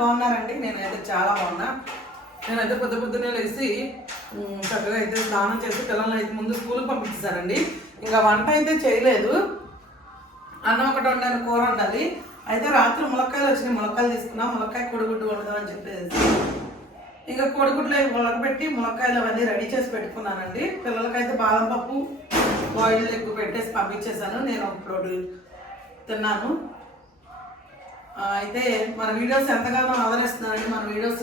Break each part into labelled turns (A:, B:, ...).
A: బాగున్నారండి. నేనైతే చాలా బాగున్నా. నేనైతే పొద్దు పొద్దున్నే లేచి చక్కగా అయితే స్నానం చేసి పిల్లల్ని అయితే ముందు స్కూల్కి పంపించేశానండి. ఇంకా వంట అయితే చేయలేదు. అన్నం ఒకటి వండాను కూర వండాలి. అయితే రాత్రి ములక్కాయలు వచ్చినాయి. ములక్కాయలు తీసుకున్నా. ములక్కాయ కొడుగుడ్డు వండుదామని చెప్పేసి. ఇంకా కొడుగుడ్లు అవి ఉడకబెట్టి ములక్కాయలు అవన్నీ రెడీ చేసి పెట్టుకున్నానండి. పిల్లలకైతే బాదం పప్పు బాయిల్ ఎక్కువ పెట్టేసి పంపించేశాను. నేను ఇప్పుడు తిన్నాను. అయితే మన వీడియోస్ ఎంతగానో ఆదరిస్తున్నారండి. మన వీడియోస్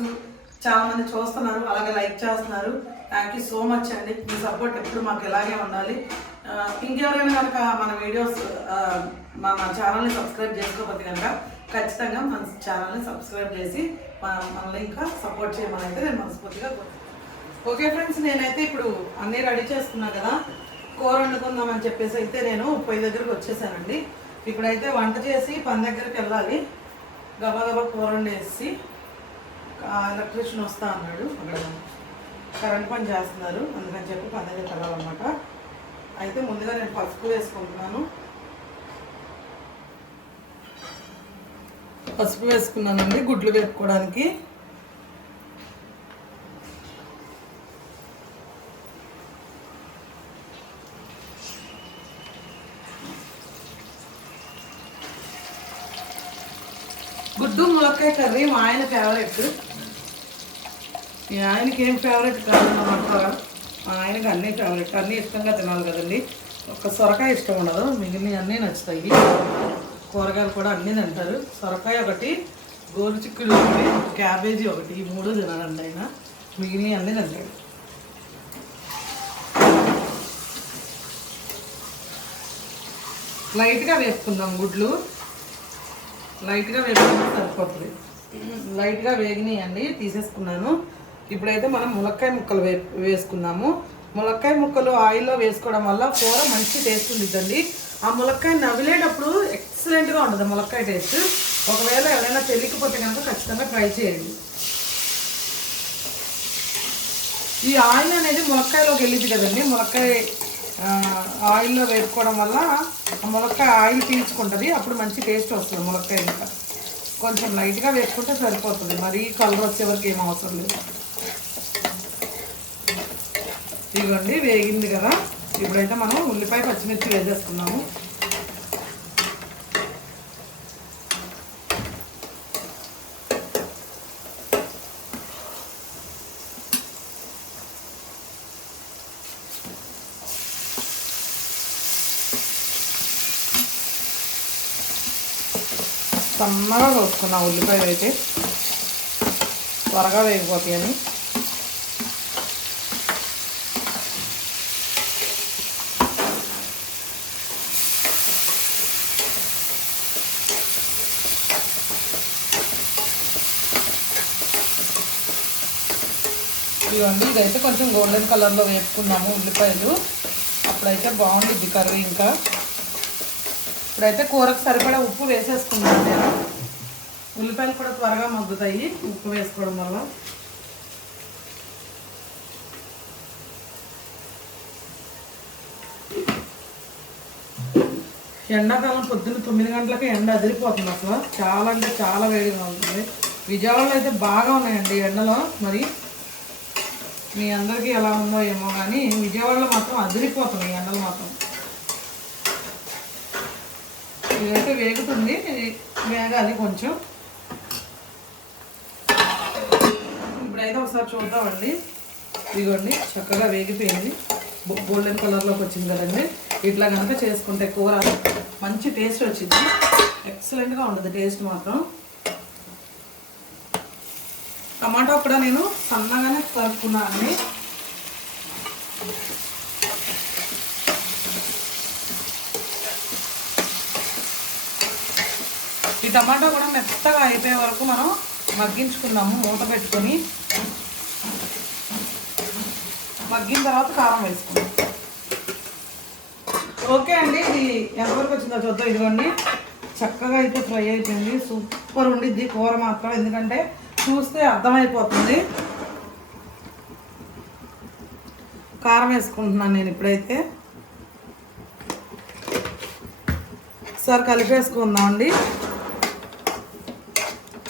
A: చాలా మంది చూస్తున్నారు అలాగే లైక్ చేస్తున్నారు. థ్యాంక్ యూ సో మచ్ అండి. మీ సపోర్ట్ ఎప్పుడు మాకు ఇలాగే ఉండాలి. ఇంకెవరైనా కనుక మన వీడియోస్ మన ఛానల్ని సబ్స్క్రైబ్ చేసుకోకపోతే కనుక ఖచ్చితంగా మన ఛానల్ని సబ్స్క్రైబ్ చేసి మనల్ని ఇంకా సపోర్ట్ చేయమని అయితే నేను మనస్ఫూర్తిగా ఓకే ఫ్రెండ్స్ నేనైతే ఇప్పుడు అన్నీ రెడీ చేసుకున్నా కదా. కూర వండుకుందామని చెప్పేసి అయితే నేను పొయ్యి దగ్గరికి వచ్చేసానండి. ఇప్పుడైతే వంట చేసి పని దగ్గరికి వెళ్ళాలి. గబా గబా కూర వండేసి ఎలక్ట్రీషియన్ వస్తా అన్నాడు. అక్కడ కరెంట్ పని చేస్తున్నారు. అందుకని చెప్పి పని కలవాలన్నమాట అయితే ముందుగా నేను పసుపు వేసుకుంటున్నాను. పసుపు వేసుకున్నానండి గుడ్లు వేపుకోవడానికి. ములక్కాయ కర్రీ. మా ఆయన ఫేవరెట్ మీ ఆయనకి ఏం ఫేవరెట్ కాదన్నమాట మా ఆయనకి అన్నీ ఫేవరెట్ అన్నీ ఇష్టంగా తినాలి కదండి. ఒక సొరకాయ ఇష్టం ఉండదు. మిగిలిన అన్నీ నచ్చుతాయి. కూరగాయలు కూడా అన్నీ తింటారు. సొరకాయ ఒకటి గోరు చిక్కులు ఒకటి క్యాబేజీ ఒకటి. ఈ మూడు తినాలండి ఆయన. మిగిలిన అన్నీ తింటాడు. లైట్గా వేసుకుందాం గుడ్లు. లైట్గా వేసుకుంటే సరిపోతుంది. లైట్గా వేగినాయండి తీసేసుకున్నాను. ఇప్పుడైతే మనం ములక్కాయ ముక్కలు వే వేసుకున్నాము ములక్కాయ ముక్కలు ఆయిల్లో వేసుకోవడం వల్ల కూర మంచి టేస్ట్ ఉండిద్దండి. ఆ ములక్కాయ నవిలేటప్పుడు ఎక్సలెంట్గా ఉంటుంది ములక్కాయ టేస్ట్. ఒకవేళ ఎవరైనా తెలియకపోతే కనుక ఖచ్చితంగా ట్రై చేయండి. ఈ ఆయిల్ అనేది ములక్కాయలోకి వెళ్ళింది కదండి. ములక్కాయ ఆయిల్లో వేసుకోవడం వల్ల ములక్కాయ ఆయిల్ పీల్చుకుంటుంది అప్పుడు మంచి టేస్ట్ వస్తుంది ములక్కాయ ఇంకా. కొంచెం లైట్గా వేసుకుంటే సరిపోతుంది మరీ కలర్ వచ్చే వరకు ఏం అవసరం లేదు. ఇదిగోండి వేగింది కదా. ఇప్పుడైతే మనం ఉల్లిపాయ పచ్చిమిర్చి వేసేసుకున్నాము. సన్నగా కోసుకున్నాం ఉల్లిపాయలు అయితే. త్వరగా వేగిపోతాయని ఇదిగోండి ఇదైతే కొంచెం గోల్డెన్ కలర్లో వేపుకున్నాము ఉల్లిపాయలు. అప్పుడైతే బాగుంటుంది కర్రీ ఇంకా. ఇప్పుడైతే కూరకు సరిపడా ఉప్పు వేసేసుకున్నాను నేను. ఉల్లిపాయలు కూడా త్వరగా మగ్గుతాయి ఉప్పు వేసుకోవడం వల్ల. ఎండాకాలం పొద్దున్న తొమ్మిది గంటలకి ఎండ అదిరిపోతుంది అసలు. చాలా అంటే చాలా వేడిగా ఉంటుంది. విజయవాడలో అయితే బాగా ఉన్నాయండి ఎండలో మరి మీ అందరికీ ఎలా ఉందో ఏమో కానీ విజయవాడలో మాత్రం అదిరిపోతుంది ఈ ఎండలు మాత్రం. ఇదైతే వేగుతుంది వేగాలి కొంచెం. ఇప్పుడైతే ఒకసారి చూద్దామండి. ఇదిగోండి చక్కగా వేగిపోయింది. గోల్డెన్ కలర్లోకి వచ్చింది కదండి. ఇట్లా కనుక చేసుకుంటే కూర మంచి టేస్ట్ వచ్చింది. ఎక్సలెంట్గా ఉంటుంది టేస్ట్ మాత్రం. టమాటా కూడా నేను సన్నగానే తరుపుకున్నాను అండి. టమాటా కూడా మెత్తగా అయిపోయే వరకు మనం మగ్గించుకున్నాము మూత పెట్టుకొని. మగ్గిన తర్వాత కారం వేసుకున్నాం ఓకే అండి ఇది ఎంతవరకు వచ్చిందో చూద్దాం ఇదిగోండి. చక్కగా అయితే ఫ్రై అయిపోయింది సూపర్ ఉండిద్ది కూర మాత్రం ఎందుకంటే చూస్తే అర్థమైపోతుంది. కారం వేసుకుంటున్నాను నేను ఇప్పుడైతే. ఒకసారి కలిపేసుకుందాం అండి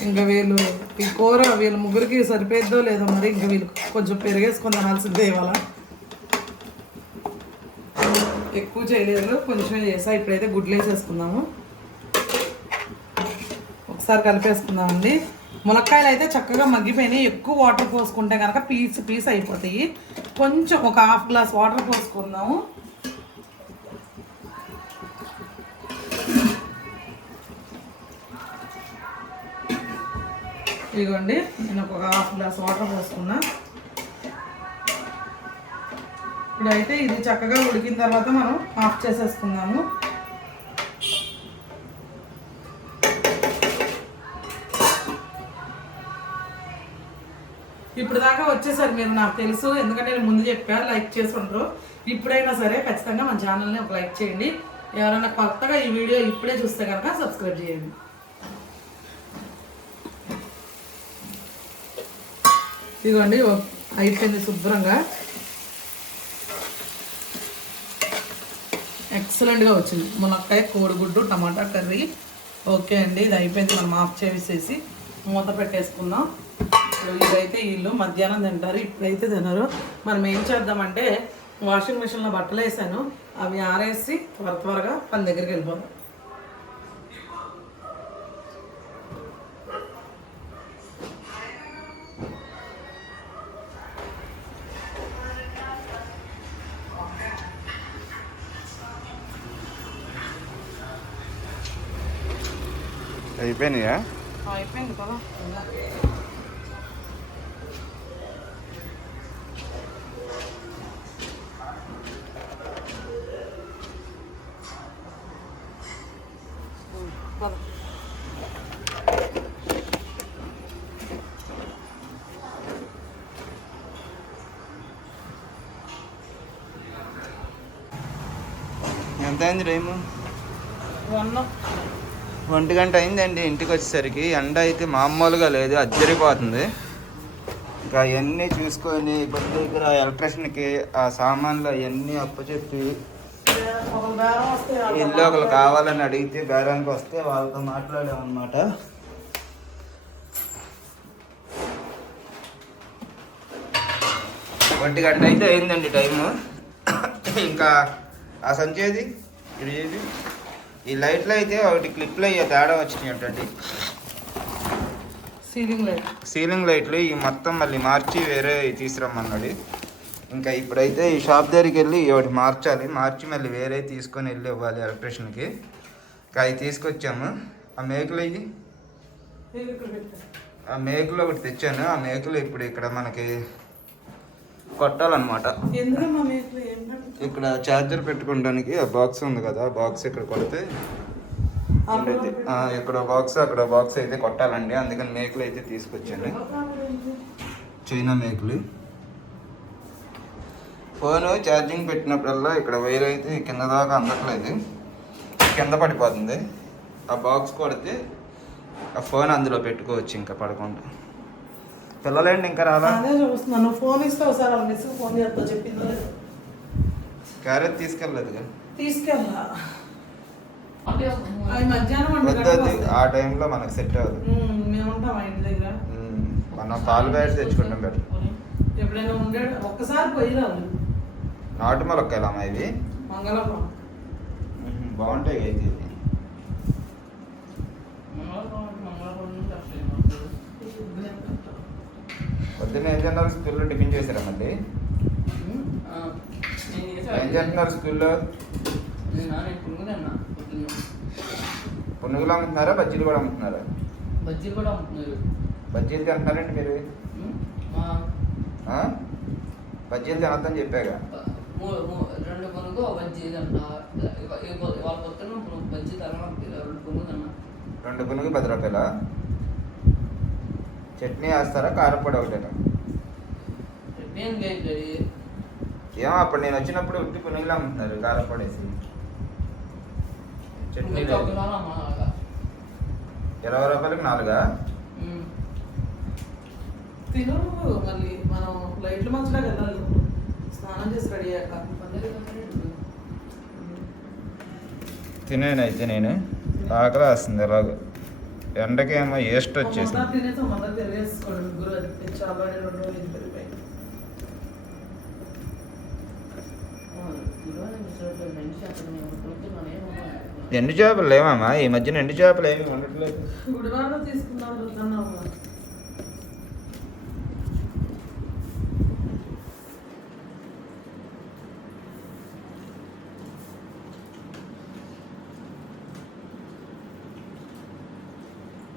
A: ఇంకా వీళ్ళు ఈ కూర వీళ్ళ ముగ్గురికి సరిపోయిద్దో లేదో మరి ఇంకా వీళ్ళు కొంచెం పెరిగేసుకుందాం తినాల్సిందే ఇవాళ. ఎక్కువ చేయలేదు కొంచెమే చేసా. ఇప్పుడైతే గుడ్లు వేసేసుకుందాము ఒకసారి కలిపేసుకుందామండి. ములక్కాయలు అయితే చక్కగా మగ్గిపోయినాయి. ఎక్కువ వాటర్ పోసుకుంటే కనుక పీస్ పీస్ అయిపోతాయి. కొంచెం ఒక హాఫ్ గ్లాస్ వాటర్ పోసుకుందాము. ఇదిగోండి నేను ఒక హాఫ్ గ్లాస్ వాటర్ పోసుకున్నా. ఇప్పుడైతే ఇది చక్కగా ఉడికిన తర్వాత మనం ఆఫ్ చేసేసుకుందాము. ఇప్పుడు దాకా వచ్చేసారు మీరు నాకు తెలుసు. ఎందుకంటే నేను ముందు చెప్పారు లైక్ చేసి ఉంటారు ఇప్పుడైనా సరే ఖచ్చితంగా మన ఛానల్ని ఒక లైక్ చేయండి. ఎవరైనా కొత్తగా ఈ వీడియో ఇప్పుడే చూస్తే కనుక సబ్స్క్రైబ్ చేయండి. ఇదిగోండి అయిపోయింది శుభ్రంగా ఎక్సలెంట్గా వచ్చింది. మునక్కాయ కోడిగుడ్డు టమాటా కర్రీ. ఓకే అండి ఇది అయిపోయింది. మనం ఆఫ్ చేసేసి మూత పెట్టేసుకుందాం. ఇదైతే వీళ్ళు మధ్యాహ్నం తింటారు ఇప్పుడైతే తినరు. మనం ఏం చేద్దామంటే వాషింగ్ మిషన్లో బట్టలు వేసాను అవి ఆరేసి త్వర త్వరగా పని దగ్గరికి వెళ్ళిపోతాం
B: అయిపోయినాయా
A: అయిపోయింది కదా.
B: ఎంత అయింది టైము
A: వన్
B: ఒంటి గంట అయిందండి ఇంటికి వచ్చేసరికి. ఎండ అయితే మామూలుగా లేదు అజ్జరిపోతుంది. ఇంకా అవన్నీ చూసుకొని బండి దగ్గర ఎలక్ట్రిషన్కి ఆ సామాన్లు అవన్నీ అప్పచెప్పి
A: ఒక
B: ఇల్లు ఒకరు కావాలని అడిగితే బేరానికి వస్తే వాళ్ళతో మాట్లాడామన్నమాట. ఒంటి గంట అయితే అయిందండి టైము. ఇంకా ఆ సంచేది ఇది ఈ లైట్లు అయితే ఒకటి క్లిప్లు అయ్యే తేడా వచ్చినాయి
A: సీలింగ్ లైట్.
B: సీలింగ్ లైట్లు ఈ మొత్తం మళ్ళీ మార్చి వేరే తీసుకురమ్మన్నాడు. ఇంకా ఇప్పుడైతే ఈ షాప్ దగ్గరికి వెళ్ళి ఒకటి మార్చాలి. మార్చి మళ్ళీ వేరే తీసుకొని వెళ్ళి ఇవ్వాలి ఎలక్ట్రీషియన్కి. ఇంకా అవి తీసుకొచ్చాము. ఆ మేకులు
A: పెట్టా
B: ఆ మేకులు ఒకటి తెచ్చాను. ఆ మేకులు ఇప్పుడు ఇక్కడ మనకి కొట్టాలన్నమాట. ఇక్కడ ఛార్జర్ పెట్టుకోవడానికి ఆ బాక్స్ ఉంది కదా ఆ బాక్స్ ఇక్కడ కొడితే ఇక్కడ బాక్స్ అక్కడ బాక్స్ అయితే కొట్టాలండి అందుకని మేకులు అయితే తీసుకొచ్చాను. చైనా మేకులు. ఫోన్ ఛార్జింగ్ పెట్టినప్పుడల్లా ఇక్కడ వైర్ అయితే కింద దాకా అందట్లేదు. కింద పడిపోతుంది. ఆ బాక్స్ కొడితే ఆ ఫోన్ అందులో పెట్టుకోవచ్చు ఇంకా పడకుండా. పిల్లలేండి ఇంకా రాలా?
A: అదే చూస్తున్నాను ఫోన్ ఇస్తే ఒకసారి వాళ్ళ మిస్ ఫోన్ చేస్తా చెప్పిందో లేదో?
B: క్యారెట్ తీసుకెళ్ళలేదుగా?
A: తీసుకెళ్ళా. అవి మధ్యాహ్నం
B: వద్దు. ఆ. టైంలో మనకు సెట్ అవ్వదు.
A: మేము ఉంటాం ఇంటి దగ్గర.
B: మనం పాలు బ్యాట్ తెచ్చుకుంటాం బెటర్.
A: ఎప్పుడైనా ఉండాడు ఒక్కసారి పోయి రాదు.
B: నాటు మొలక్కాయలమ్మా ఇవి?
A: మంగళవారం.
B: ఉహు, బాగుంటాయి అయితే. పొద్దున్న ఏం తిన్నారు స్కూల్లో టిఫిన్ చేశారా మళ్ళీ? ఏం చేస్తున్నారు స్కూల్లో? పునుగులు అమ్ముతున్నారా? బజ్జీలు కూడా అమ్ముతున్నారా?
C: బజ్జీలు కూడా అమ్ముతున్నారు.
B: బజ్జీలు తింటున్నారండి మీరు? బజ్జీలు తినొద్దని చెప్పాగా.
C: రెండు కొనుగో ఒక బజ్జీ అంట వాళ్ళ కొత్త బజ్జీ తరగడం రెండు కొనుగో అన్న
B: రెండు పునుగు పది రూపాయల? చట్నీ వేస్తారా కారపొడి ఒకటేనా? ఏమో అప్పుడు నేను వచ్చినప్పుడు ఉట్టి పునుగులు అమ్ముతున్నారు కారపొడి వేసి. చట్నీ ఇరవై రూపాయలకి నాలుగా.
A: తిను మళ్ళీ మనం లైట్లు మంచిగా వెళ్ళాలి. స్నానం చేసి రెడీ అయ్యాక.
B: తినేనైతే నేను? ఆకలి వస్తుంది ఎలాగో. ఎండకి ఏమో ఏస్ట్ వచ్చేసింది
A: పెరిగిపోయి
B: ఎండు చేపలు లేవమ్మా. ఈ మధ్యన ఎండు చేపలు ఏమి ఉండట్లేదు.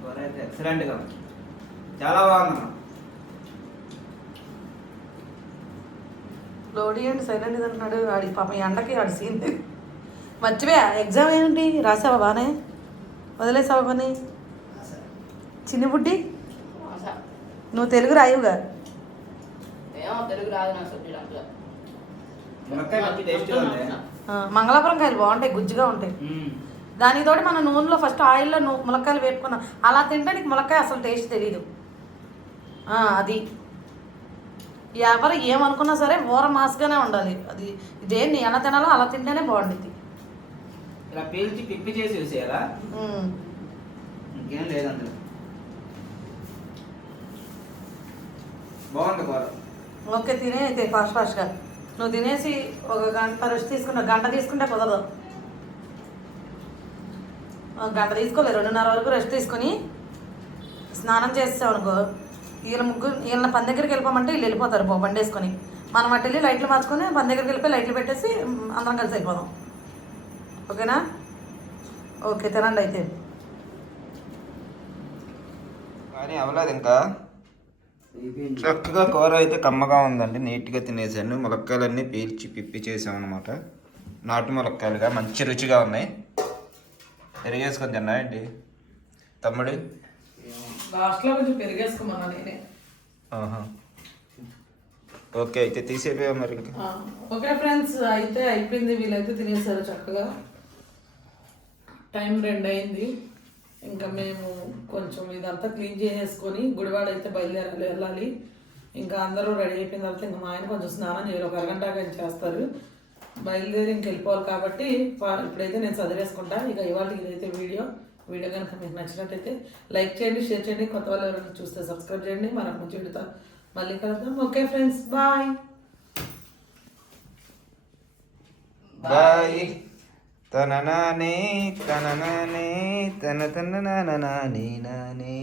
B: కూర అయితే ఎక్సలెంట్గా ఉంది చాలా బాగుందమ్మా
A: లోడి అండి సైలెంట్ అంటున్నాడు వాడి పాప ఎండకి వాడి సీన్ మర్చిపోయా? ఎగ్జామ్ ఏంటి? రాసావా బానే? వదిలేసావా పని? చిన్ని బుడ్డి? నువ్వు తెలుగు రాయుగా మంగళాపురం కాయలు బాగుంటాయి గుజ్జుగా ఉంటాయి. దానితోటి మన నూనెలో ఫస్ట్ ఆయిల్లో నువ్వు ములక్కాయలు వేపుకున్నాం. అలా తింటే నీకు ములక్కాయ అసలు టేస్ట్ తెలియదు ఆ, అది. ఎవరు ఏమనుకున్నా సరే ఊర మాస్గానే ఉండాలి. అది దేన్ని ఎలా తినాలో అలా తింటేనే బాగుంటుంది
B: ఇలా పీల్చి పిప్పి చేసి చూసేయాలా. ఇంకేం లేదు అందులో. బాగుంది కూర.
A: ఓకే తినే అయితే ఫాస్ట్ ఫాస్ట్గా నువ్వు తినేసి ఒక గంట రెస్ట్ తీసుకున్న గంట తీసుకుంటే కుదరదు. గంట తీసుకోలేదు. రెండున్నర వరకు రెస్ట్ తీసుకొని స్నానం చేసావు అనుకో. వీళ్ళ ముగ్గురు వీళ్ళ పని దగ్గరికి వెళ్ళిపోమంటే వీళ్ళు వెళ్ళిపోతారు పో బండి వేసుకొని మనం అటు వెళ్ళి లైట్లు మార్చుకొని పని దగ్గరికి వెళ్ళిపోయి లైట్లు పెట్టేసి అందరం కలిసి వెళ్ళిపోదాం. ఓకేనా? ఓకే తినండి అయితే.
B: కానీ అవ్వలేదు ఇంకా. చక్కగా కూర అయితే కమ్మగా ఉందండి. నీట్గా తినేసాను. ములక్కాయలన్నీ పీల్చి పిప్పి చేసాం అనమాట నాటు ములక్కాయలుగా మంచి రుచిగా ఉన్నాయి. పెరిగేసుకొని తిన్నా ఏంటి? తమ్ముడు?
A: లాస్ట్లో కొంచెం పెరిగేసుకోమన్నా నేనే.
B: ఆహా. ఓకే అయితే తీసేపోయా మరి. ఇంకా
A: ఓకే ఫ్రెండ్స్ అయితే అయిపోయింది వీళ్ళైతే తినేసారు చక్కగా. టైం రెండు అయింది ఇంకా మేము కొంచెం ఇదంతా క్లీన్ చేసేసుకొని గుడివాడ అయితే బయలుదేరాలి వెళ్ళాలి. ఇంకా అందరూ రెడీ అయిపోయిన తర్వాత ఇంకా మా ఆయన కొంచెం స్నానం చేయాలి ఒక అరగంట చేస్తారు. బయలుదేరి ఇంక వెళ్ళిపోవాలి కాబట్టి ఇప్పుడైతే నేను చదివేసుకుంటా. ఇక ఇవాళ ఇదైతే వీడియో. వీడియో కనుక మీకు నచ్చినట్టయితే లైక్ చేయండి షేర్ చేయండి. కొత్త వాళ్ళు ఎవరైనా చూస్తే సబ్స్క్రైబ్ చేయండి. మనం మంచి వీడియోతో మళ్ళీ కలుద్దాం. Okay friends bye.
B: బాయ్. తన నానే తన నానే తన తన నానే నానే